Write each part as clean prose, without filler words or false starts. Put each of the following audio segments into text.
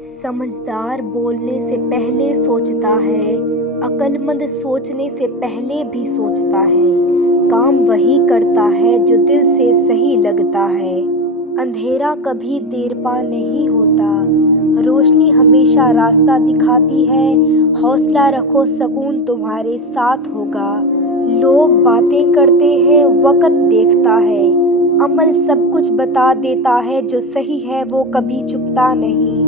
समझदार बोलने से पहले सोचता है, अक्लमंद सोचने से पहले भी सोचता है। काम वही करता है जो दिल से सही लगता है। अंधेरा कभी देर पा नहीं होता, रोशनी हमेशा रास्ता दिखाती है। हौसला रखो, सुकून तुम्हारे साथ होगा। लोग बातें करते हैं, वक्त देखता है। अमल सब कुछ बता देता है, जो सही है वो कभी छुपता नहीं।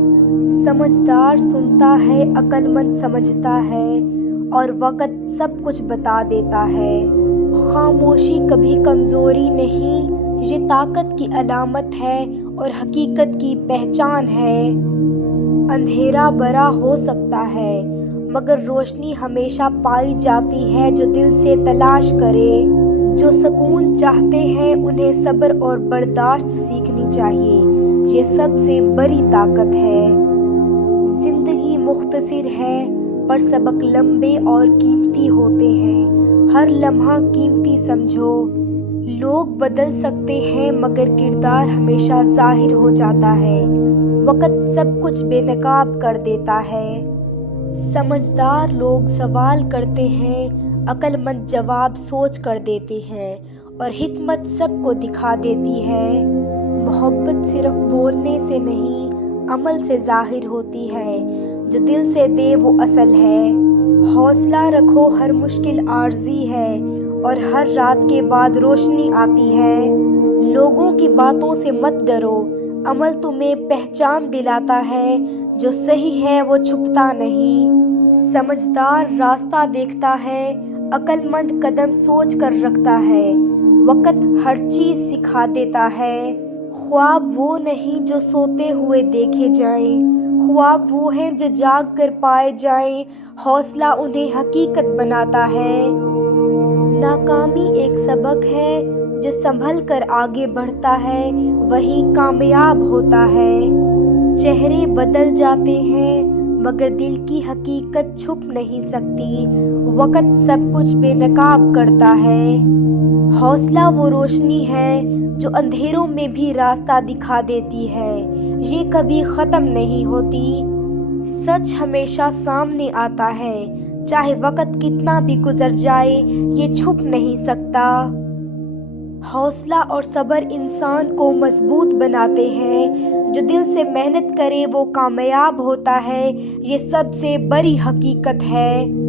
समझदार सुनता है, अक्लमंद समझता है, और वक्त सब कुछ बता देता है। खामोशी कभी कमजोरी नहीं, ये ताकत की अलामत है और हकीकत की पहचान है। अंधेरा बड़ा हो सकता है, मगर रोशनी हमेशा पाई जाती है जो दिल से तलाश करे। जो सुकून चाहते हैं उन्हें सब्र और बर्दाश्त सीखनी चाहिए, ये सबसे बड़ी ताकत है। जिंदगी मुख्तसिर है, पर सबक लंबे और कीमती होते हैं। हर लम्हा कीमती समझो। लोग बदल सकते हैं, मगर किरदार हमेशा जाहिर हो जाता है। वक्त सब कुछ बेनकाब कर देता है। समझदार लोग सवाल करते हैं, अक्लमंद जवाब सोच कर देते हैं, और हिकमत सबको दिखा देती है। मोहब्बत सिर्फ बोलने से नहीं, अमल से जाहिर होती है। जो दिल से दे वो असल है। हौसला रखो, हर मुश्किल आर्जी है, और हर रात के बाद रोशनी आती है। लोगों की बातों से मत डरो, अमल तुम्हें पहचान दिलाता है। जो सही है वो छुपता नहीं। समझदार रास्ता देखता है, अक्लमंद कदम सोच कर रखता है। वक्त हर चीज सिखा देता है। ख्वाब वो नहीं जो सोते हुए देखे जाएं, ख्वाब वो हैं जो जाग कर पाए जाएं। हौसला उन्हें हकीकत बनाता है। नाकामी एक सबक है, जो संभल कर आगे बढ़ता है वही कामयाब होता है। चेहरे बदल जाते हैं, मगर दिल की हकीकत छुप नहीं सकती। वक्त सब कुछ बेनकाब करता है। हौसला वो रोशनी है जो अंधेरों में भी रास्ता दिखा देती है। ये कभी ख़त्म नहीं होती। सच हमेशा सामने आता है, चाहे वक्त कितना भी गुजर जाए, ये छुप नहीं सकता। हौसला और सब्र इंसान को मजबूत बनाते हैं। जो दिल से मेहनत करे वो कामयाब होता है, ये सबसे बड़ी हकीकत है।